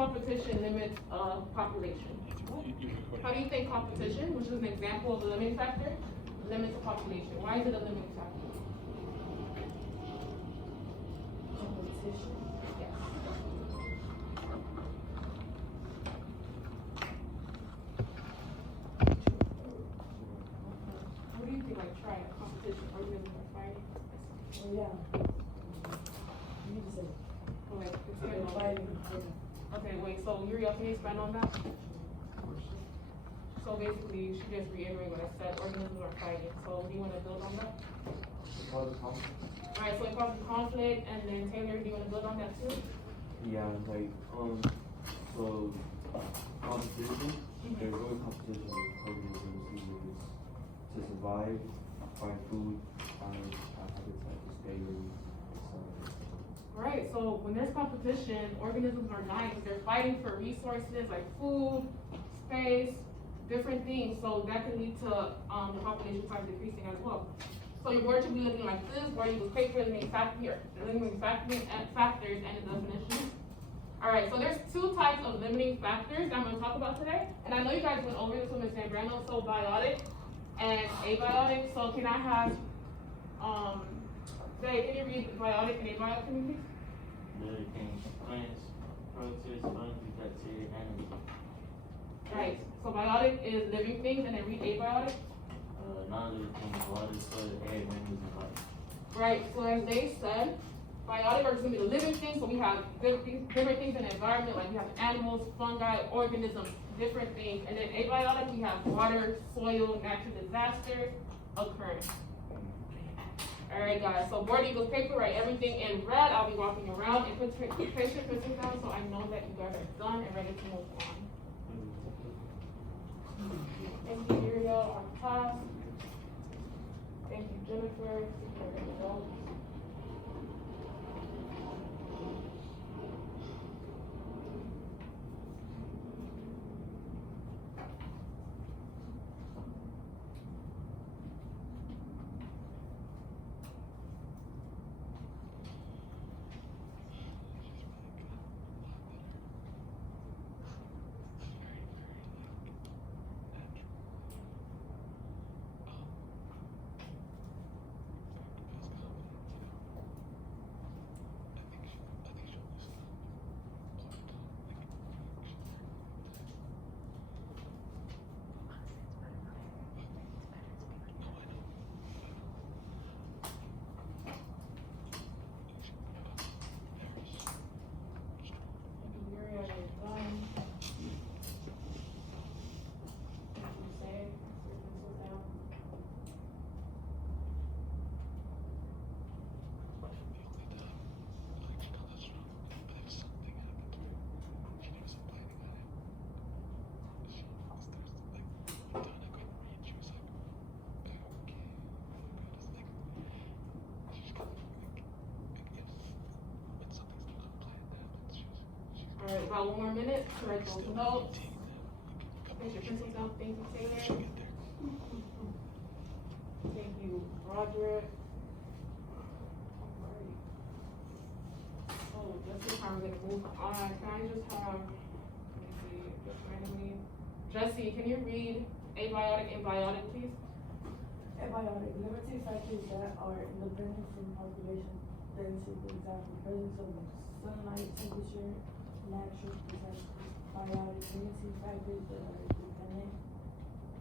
competition limits population? How do you think competition, which is an example of a limiting factor, limits a population? Why is it a limiting factor? Competition. Yes. What do you think? Like, try a competition, organisms are fighting. Oh, yeah. You just said Okay, they're fighting. okay, wait. So Yuri, can you expand on that? So basically, she just reiterated what I said. Organisms are fighting. So do you want to build on that? Cause conflict. All right. So it causes conflict, and then Taylor, do you want to build on that too? Yeah, like so competition. There's always competition with organisms either to survive, find food, find habitat to stay in. Right. So when there's competition, organisms are dying because they're fighting for resources like food, space, different things. So that can lead to the population size decreasing as well. So your board should be looking like this, where you will paper limiting factors and the definitions. All right, so there's two types of limiting factors that I'm going to talk about today. And I know you guys went over this with Ms. Zambrano, so biotic and abiotic. So can I have, Zay, can you read biotic and abiotic to me, please? Living things, plants, protists, fungi, bacteria, animals. Right, so biotic is living things, and then read abiotic. Non-living things, water, soil, air, minerals, and life. Right, so as they said, biotic are just going to be the living things, so we have different things in the environment, like we have animals, fungi, organisms, different things. And then abiotic, we have water, soil, natural disasters, occurrence. Alright guys, so board equals paper, write everything in red. I'll be walking around and place your pencils down so I know that you guys are done and ready to move on. Thank you, Uriel, our class. Thank you, Jennifer. Alright, about 1 more minute to write those notes. Place your pencils down. Thank you, Taylor. Thank you, Roderick. Alright. So let's see how we're gonna move on. Can I just have, let me see, just randomly. Jesse, can you read abiotic and biotic, please? Abiotic, limiting factors that are independent from population density, for example, presence of sunlight, temperature, natural disasters. Biotic, limiting factors that are dependent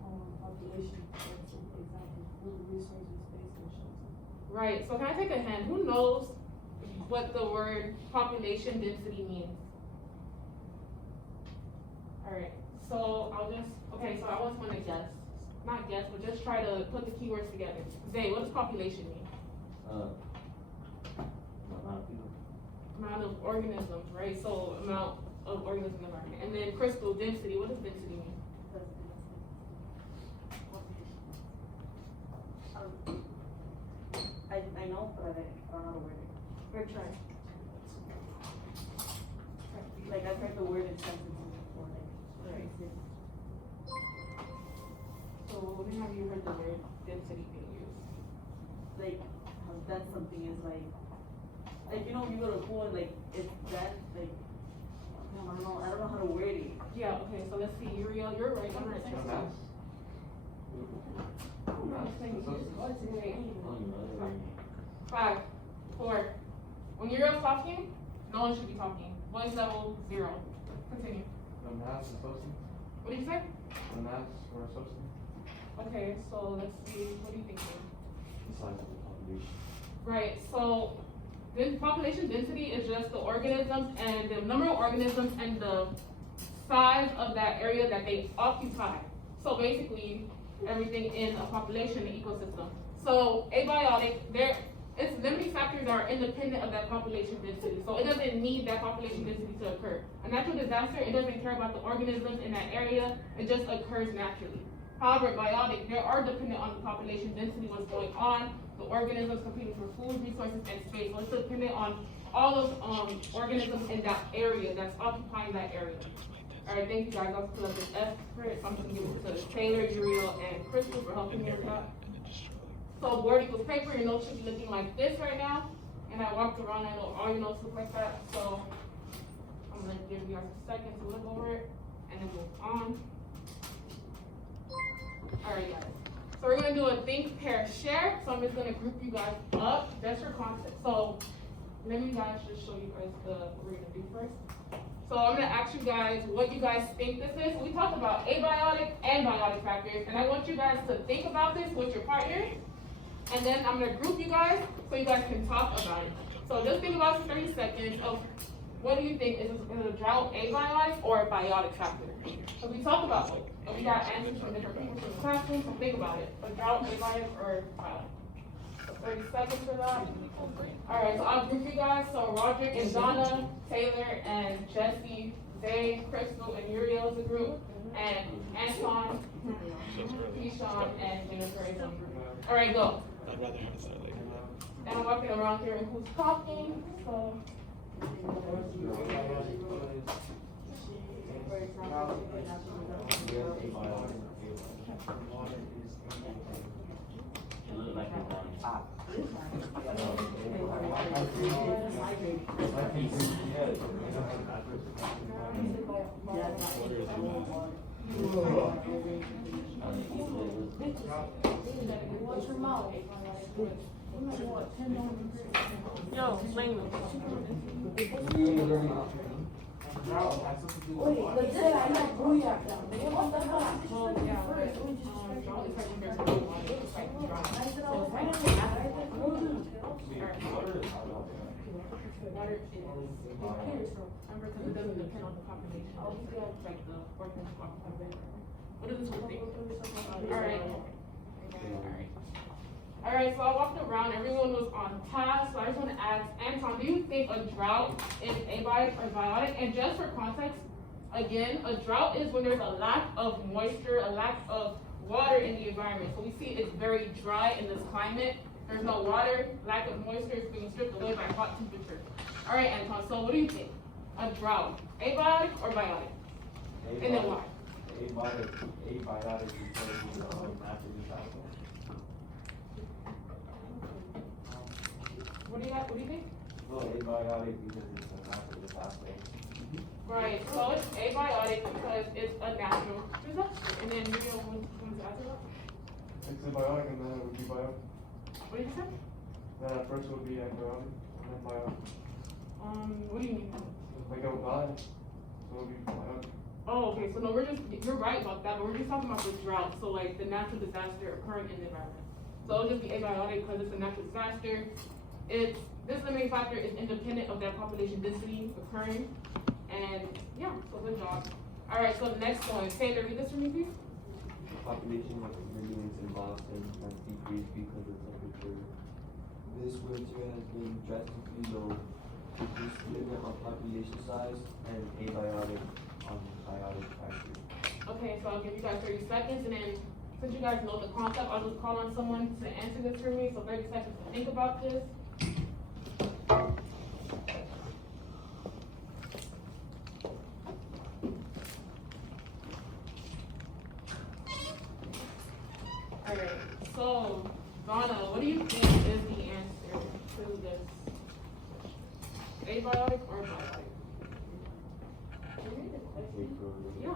on population density, for example, food, resources, space, and shelter. Right, so can I take a hint? Who knows what the word population density means? Alright, so I'll just, okay, so I just want to guess. Not guess, but just try to put the keywords together. Zay, what does population mean? Amount of people. Amount of organisms, right? So amount of organisms in the environment. And then Crystal, density, what does density mean? I know, but I don't know the word. Good try. Like I've heard the word in sentences before, like. Right. So when have you heard the word density being used? Like how dense something is, like you know, you go to a pool and like it's dense, like I don't know, I Yeah, okay, so let's see, Uriel, you're right, I'm right. Five, four. When Uriel's talking, no one should be talking. Voice level 0. Continue. The mass and substance. What did you say? The mass or substance. Okay, so let's see, what do you think? The size of the population. Right, so this population density is just the organisms and the number of organisms and the size of that area that they occupy. So basically, everything in a population, an ecosystem. So abiotic, its limiting factors are independent of that population density. So it doesn't need that population density to occur. A natural disaster, it doesn't care about the organisms in that area, it just occurs naturally. However, biotic, they are dependent on the population density, what's going on, the organisms competing for food, resources, and space. So it's dependent on all of organisms in that area that's occupying that area. All right, thank you guys. I'll pull up this F for it. So I'm going to give it to Taylor, Uriel, and Crystal for helping me with that. So board equals paper. Your notes should be looking like this right now. And I walked around. I know all your notes look like that. So I'm going to give you guys a second to look over it and then move on. All right, guys. So we're going to do a think, pair, share. So I'm just going to group you guys up just for context. So let me guys just show you guys what we're going to do first. So I'm gonna ask you guys what you guys think this is. We talked about abiotic and biotic factors, and I want you guys to think about this with your partners, and then I'm gonna group you guys so you guys can talk about it. So just think about it for 30 seconds of what do you think, is a drought abiotic or a biotic factor? So we talked about it, and we got answers from different people from the classroom, so think about it. A drought, abiotic, or biotic? 30 seconds for that. Alright, so I'll group you guys. So Roderick and Donna, Taylor and Jesse, Zay, Crystal, and Uriel is a group. And Anton, Keyshawn, and Jennifer is a group. Alright, go. I'd rather have it that way. And I'm walking around here and who's talking, so. It looked like it was Watch your mouth. Yo, blame me. Wait, but then I like booyah down. What the hell? Well, yeah, First, we just drought is like compared to the water. It's like drought. I said, So oh, it's I like don't water is, remember, because it doesn't depend on the population. It's like the organism occupying it. What does this one think? Alright. Alright, so I walked around, everyone was on task, so I just want to ask, Anton, do you think a drought is abiotic or biotic? And just for context, again, a drought is when there's a lack of moisture, a lack of water in the environment. So we see it's very dry in this climate. There's no water, lack of moisture is being stripped away by hot temperature. Alright, Anton, so what do you think? A drought, abiotic or biotic? And then why? Abiotic because it's a natural disaster. What do you think? No, abiotic because it's a natural disaster. Right, so it's abiotic because it's a natural disaster. And then you don't want to answer that? It's abiotic and then it would be biotic. What did you say? Then at first it would be abiotic and then biotic. What do you mean? Like it would die, so it would be biotic. Oh, okay, so no, you're right about that, but we're just talking about the drought, so like the natural disaster occurring in the environment. So it'll just be abiotic because it's a natural disaster. This limiting factor is independent of that population density occurring. And yeah, so good job. All right, so the next one, Taylor, read this for me, please. The population of millions in Boston has decreased because of temperature. This winter has been drastically low, reduced limit on population size, and abiotic on biotic factor. Okay, so I'll give you guys 30 seconds, and then since you guys know the concept, I'll just call on someone to answer this for me. So 30 seconds to think about this. Alright, so Donna, what do you think is the answer to this? Abiotic or biotic? Okay, for Yeah,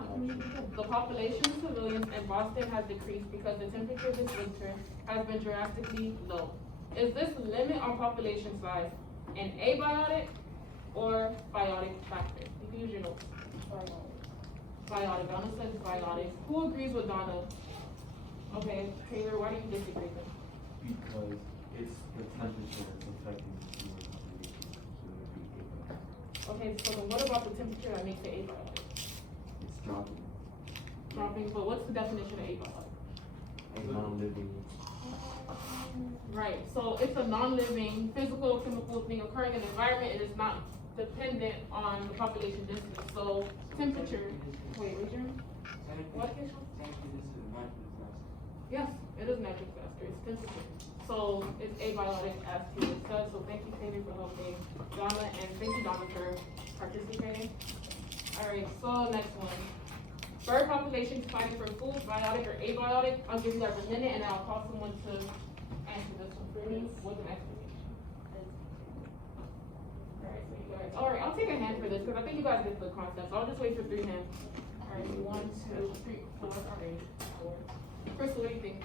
the population of civilians in Boston has decreased because the temperature this winter has been drastically low. Is this limit on population size an abiotic or biotic factor? You can use your notes. Biotic. Donna says biotic. Who agrees with Donna? Okay, Taylor, why do you disagree then? Because it's the temperature that's affecting the human population, so it would be abiotic. Okay, so then what about the temperature that makes it abiotic? It's dropping. Dropping, but what's the definition of abiotic? A non-living. Right, so it's a non-living physical chemical thing occurring in the environment. It is not dependent on the population density. So temperature, wait, Adrian? What, Keisha? Yes, it is natural disaster, it's temperature. So it's abiotic as Taylor said, so thank you Taylor for helping Donna, and thank you Donna for participating. Alright, so next one. Bird populations fighting for food, biotic or abiotic. I'll give you guys a minute and then I'll call someone to answer this one for me with an explanation. Alright, so you guys, alright, I'll take a hand for this because I think you guys get the concept, so I'll just wait for 3 hands. Alright, 1, 2, 3, 4, alright, 4. Crystal, what do you think?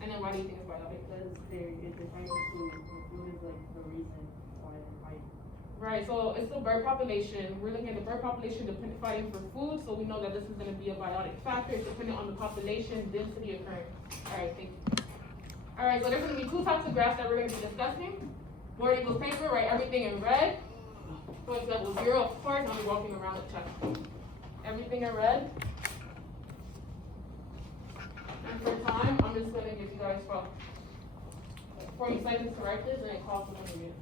And then why do you think it's biotic? Because they're fighting for food, and food is like the reason why they're fighting. Right, so it's the bird population. We're looking at the bird population fighting for food, so we know that this is gonna be a biotic factor. It's dependent on the population density occurring. Alright, thank you. Alright, so there's gonna be 2 types of graphs that we're gonna be discussing. Board equals paper, write everything in red. Points level 0, of course, I'll be walking around the check. Everything in red. And for time, I'm just gonna give you guys 40 seconds to write this and then call someone to read it.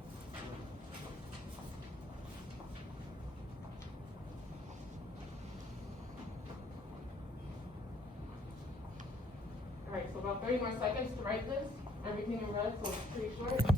Alright, so about 30 more seconds to write this. Everything in red, so it's pretty short.